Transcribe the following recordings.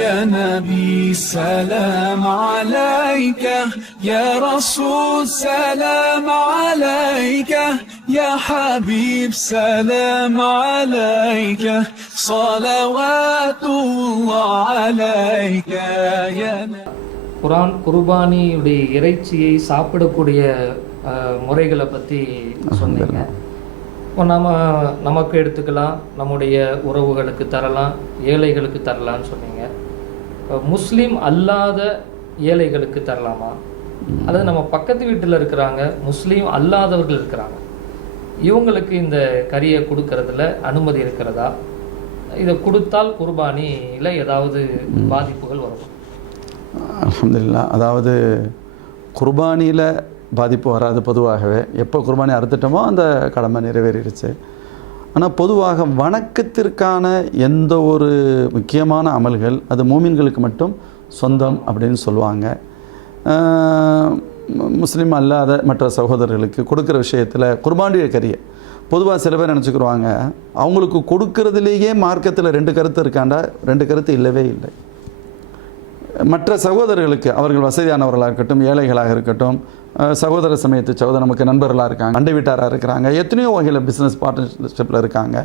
يا نبي سلام عليك يا رسول سلام عليك يا حبيب سلام عليك صلوات الله عليك يا نبي. குர்பானியுடைய இறைச்சியை சாப்பிடக்கூடிய முறைகளை பற்றி சொன்னீங்க. இப்போ நமக்கு எடுத்துக்கலாம், நம்முடைய உறவுகளுக்கு தரலாம், ஏழைகளுக்கு தரலான்னு சொன்னீங்க. முஸ்லீம் அல்லாத ஏழைகளுக்கு தரலாமா, அல்லது நம்ம பக்கத்து வீட்டில் இருக்கிறாங்க முஸ்லீம் அல்லாதவர்கள் இருக்கிறாங்க, இவங்களுக்கு இந்த கறியை கொடுக்கறதுல அனுமதி இருக்கிறதா? இதை கொடுத்தால் குர்பானியில் ஏதாவது பாதிப்புகள் வரும்? அல்ஹம்துலில்லாஹ். அதாவது குர்பானியில் பாதிப்பு வராது. பொதுவாகவே எப்போ குர்பானி அறுத்துட்டோமோ அந்த கடமை நிறைவேறிடுச்சு. ஆனால் பொதுவாக வணக்கத்திற்கான எந்த ஒரு முக்கியமான அமல்கள் அது மூமின்களுக்கு மட்டும் சொந்தம் அப்படின்னு சொல்லுவாங்க. முஸ்லீம் அல்லாத மற்ற சகோதரர்களுக்கு கொடுக்குற விஷயத்தில் குர்பானிய கறியை பொதுவாக சில பேர் நினச்சிக்கிடுவாங்க, அவங்களுக்கு கொடுக்கறதுலேயே மார்க்கத்தில் 2 கருத்து இருக்காண்டா. 2 கருத்து இல்லவே இல்லை. மற்ற சகோதரர்களுக்கு அவர்கள் வசதியானவர்களாக இருக்கட்டும், ஏழைகளாக இருக்கட்டும், சகோதர சமயத்து சகோதரர் நமக்கு நண்பர்களாக இருக்காங்க, அண்டை வீட்டாராக இருக்கிறாங்க, எத்தனையோ வகையில் பிஸ்னஸ் பார்ட்னர்ஷிப்பில் இருக்காங்க.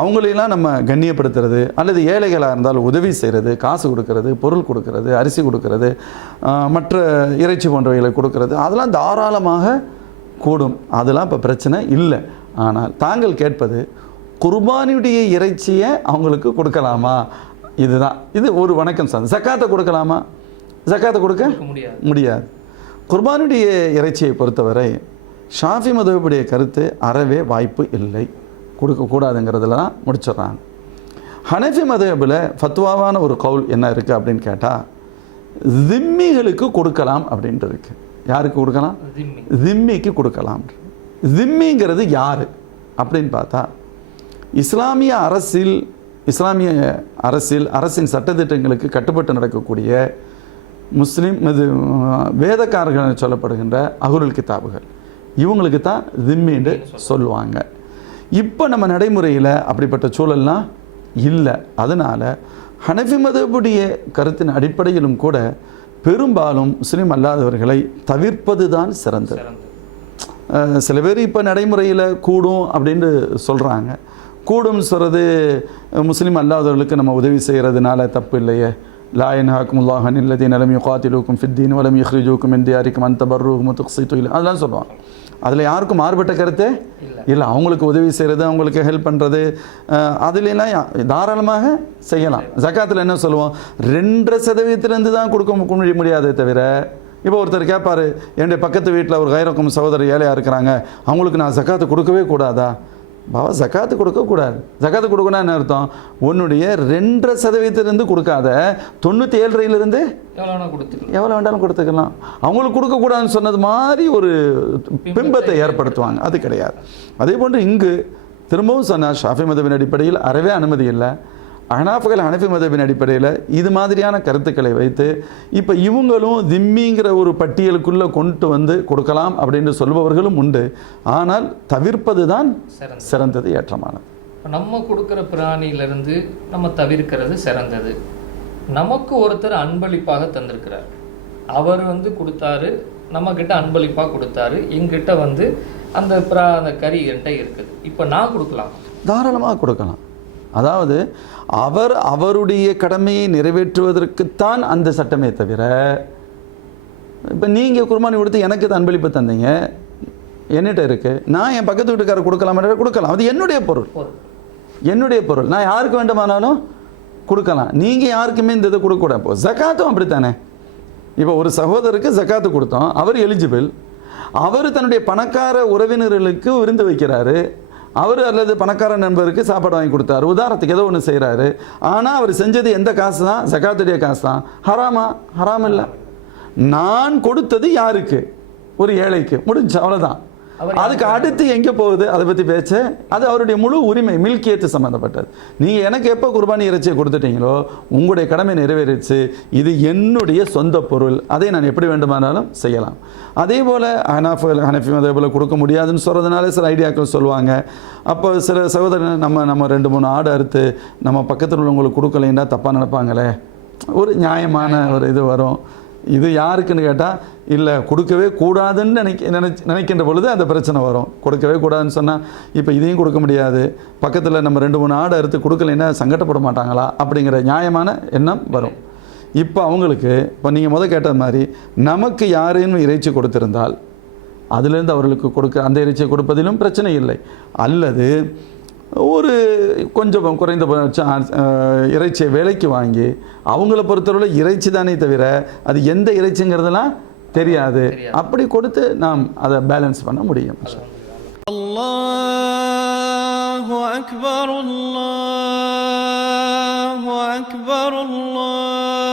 அவங்களெல்லாம் நம்ம கண்ணியப்படுத்துறது, அல்லது ஏழைகளாக இருந்தால் உதவி செய்கிறது, காசு கொடுக்கறது, பொருள் கொடுக்கறது, அரிசி கொடுக்கறது, மற்ற இறைச்சி போன்றவைகளை கொடுக்கறது, அதெல்லாம் தாராளமாக கூடும். அதெல்லாம் இப்போ பிரச்சனை இல்லை. ஆனால் தாங்கள் கேட்பது குர்பானியுடைய இறைச்சியை அவங்களுக்கு கொடுக்கலாமா? இதுதான். இது ஒரு வணக்கம் சார். ஜக்காத்தை கொடுக்கலாமா? ஜக்காத்தை கொடுக்க முடியாது. குர்பானுடைய இறைச்சியை பொறுத்தவரை ஷாஃபி மதுஹபுடைய கருத்து அறவே வாய்ப்பு இல்லை, கொடுக்கக்கூடாதுங்கிறதுல தான் முடிச்சிடுறாங்க. ஹனஃபி மதுஹபில் ஃபத்வாவான ஒரு கவுல் என்ன இருக்குது அப்படின்னு கேட்டால், திம்மிகளுக்கு கொடுக்கலாம் அப்படின்ட்டு இருக்குது. யாருக்கு கொடுக்கலாம்? திம்மிக்கு கொடுக்கலாம். திம்மிங்கிறது யார் அப்படின்னு பார்த்தா, இஸ்லாமிய அரசின் சட்டத்திட்டங்களுக்கு கட்டுப்பட்டு நடக்கக்கூடிய முஸ்லீம் இது வேதக்காரர்கள் சொல்லப்படுகின்ற அஹ்லுல் கிதாபுகள், இவங்களுக்கு தான் திம்மின்னு சொல்லுவாங்க. இப்போ நம்ம நடைமுறையில் அப்படிப்பட்ட சூழல்லாம் இல்லை. அதனால் ஹனஃபி மதுஹபுடைய கருத்தின் அடிப்படையிலும் கூட பெரும்பாலும் முஸ்லீம் அல்லாதவர்களை தவிர்ப்பது தான் சிறந்தது. சில பேர் இப்போ நடைமுறையில் கூடும் அப்படின்னு சொல்கிறாங்க. கூடும் சொல்கிறது முஸ்லீம் அல்லாதவர்களுக்கு நம்ம உதவி செய்கிறதுனால தப்பு இல்லையே. லா யன்ஹாக்குமுல்லாஹு அனில் லதீன லம் யுகாத்திலூக்கும் ஃபித்தீன் வலம் யுக்ரிஜூக்கும் மின் தியாரிக்கும் அன் தபர்ருஹும் வ துக்ஸிது இலைஹிம், அதெல்லாம் சொல்லுவாங்க. அதில் யாருக்கும் மாறுபட்ட கருத்தே இல்லை. அவங்களுக்கு உதவி செய்கிறது, அவங்களுக்கு ஹெல்ப் பண்ணுறது, அதுலாம் தாராளமாக செய்யலாம். ஜக்காத்தில் என்ன சொல்லுவோம், 2% தான் கொடுக்க முடியாதே தவிர, இப்போ ஒருத்தர் கேட்பார், என்னுடைய பக்கத்து வீட்டில் ஒரு கைரக்கும் சகோதரர் ஏழையாக இருக்கிறாங்க, அவங்களுக்கு நான் ஜக்காத்து கொடுக்கவே கூடாதா? பாவா, ஜக்காத்து கொடுக்கக்கூடாது. ஜக்காத்து கொடுக்கணும்னா என்ன அர்த்தம்? உன்னுடைய 2% கொடுக்காத 97% எவ்வளோ வேண்டாலும் கொடுத்துக்கலாம். அவங்களுக்கு கொடுக்கக்கூடாதுன்னு சொன்னது மாதிரி ஒரு பிம்பத்தை ஏற்படுத்துவாங்க. அது கிடையாது. அதே போன்று இங்கு திரும்பவும் சொன்னால் ஷாஃபி மதுஹபின் அடிப்படையில் அறவே அனுமதி இல்லை. அஹ்னாஃப்கள் ஹனஃபி மதுஹபின் அடிப்படையில் இது மாதிரியான கருத்துக்களை வைத்து இப்போ இவங்களும் திம்மிங்கிற ஒரு பட்டியலுக்குள்ளே கொண்டு வந்து கொடுக்கலாம் அப்படின்னு சொல்பவர்களும் உண்டு. ஆனால் தவிர்ப்பது தான் சிறந்தது, ஏற்றமானது. நம்ம கொடுக்குற பிராணியிலிருந்து நம்ம தவிர்க்கிறது சிறந்தது. நமக்கு ஒருத்தர் அன்பளிப்பாக தந்திருக்கிறார், அவர் கொடுத்தாரு, நம்மக்கிட்ட அன்பளிப்பாக கொடுத்தாரு, எங்கிட்ட அந்த கறி என்கிட்ட இருக்குது, இப்போ நான் கொடுக்கலாம், தாராளமாக கொடுக்கலாம். அதாவது அவருடைய கடமையை நிறைவேற்றுவதற்குத்தான் அந்த சட்டமே தவிர, இப்போ நீங்கள் குர்பானி கொடுத்து எனக்கு அன்பளிப்பு தந்தீங்க, என்னிட்ட இருக்குது, நான் என் பக்கத்து வீட்டுக்காரர் கொடுக்கலாம். அது என்னுடைய பொருள், நான் யாருக்கு வேண்டுமானாலும் கொடுக்கலாம். நீங்கள் யாருக்குமே இந்த இதை கொடுக்கக்கூடாது. இப்போ ஜக்காத்தும் அப்படித்தானே. இப்போ ஒரு சகோதரருக்கு ஜக்காத்து கொடுத்தோம், அவர் எலிஜிபிள், அவர் தன்னுடைய பணக்கார உறவினர்களுக்கு விருந்து வைக்கிறாரு, அவர் அல்லது பணக்கார நண்பருக்கு சாப்பாடு வாங்கி கொடுத்தாரு, உதாரணத்துக்கு ஏதோ ஒன்று செய்கிறாரு. ஆனால் அவர் செஞ்சது எந்த காசு தான்? ஜக்காத்துடைய காசு தான். ஹராமா? ஹராம் இல்லை. நான் கொடுத்தது யாருக்கு? ஒரு ஏழைக்கு. முடிஞ்சு, அவ்வளோதான். அதுக்கு அடுத்து எங்கே போகுது அதை பற்றி பேச்சு? அது அவருடைய முழு உரிமை, மில்கியத்து சம்மந்தப்பட்டது. நீங்கள் எனக்கு எப்போ குர்பானி இறைச்சியை கொடுத்துட்டீங்களோ உங்களுடைய கடமை நிறைவேறிச்சு. இது என்னுடைய சொந்த பொருள், அதை நான் எப்படி வேண்டுமானாலும் செய்யலாம். அதே போல் ஹனஃபி மதுஹபில் கொடுக்க முடியாதுன்னு சொல்கிறதுனால சில ஐடியாக்கள் சொல்லுவாங்க. அப்போ சில சகோதரர் நம்ம 2-3 ஆடு அறுத்து நம்ம பக்கத்தில் உள்ளவங்களுக்கு கொடுக்கலைன்னா தப்பாக நினைப்பாங்களே, ஒரு நியாயமான ஒரு இது வரும். இது யாருக்குன்னு கேட்டால் இல்லை கொடுக்கவே கூடாதுன்னு நினைக்கின்ற பொழுது அந்த பிரச்சனை வரும். கொடுக்கவே கூடாதுன்னு சொன்னால் இப்போ இதையும் கொடுக்க முடியாது, பக்கத்தில் நம்ம 2-3 ஆடை அறுத்து கொடுக்கலைன்னா சங்கடப்பட மாட்டாங்களா அப்படிங்கிற நியாயமான எண்ணம் வரும். இப்போ அவங்களுக்கு இப்போ நீங்கள் கேட்ட மாதிரி நமக்கு யாரேனும் இறைச்சி கொடுத்திருந்தால் அதிலேருந்து அவர்களுக்கு அந்த இறைச்சியை கொடுப்பதிலும் பிரச்சனை இல்லை. அல்லது ஒரு கொஞ்சம் குறைந்தபட்சம் இறைச்சியை விலைக்கு வாங்கி அவங்கள பொறுத்தவரை இறைச்சி தானே தவிர அது எந்த இறைச்சிங்கிறதுலாம் தெரியாது, அப்படி கொடுத்து நாம் அதை பேலன்ஸ் பண்ண முடியும். அல்லாஹு அக்பர், அல்லாஹு அக்பர், அல்லாஹ்.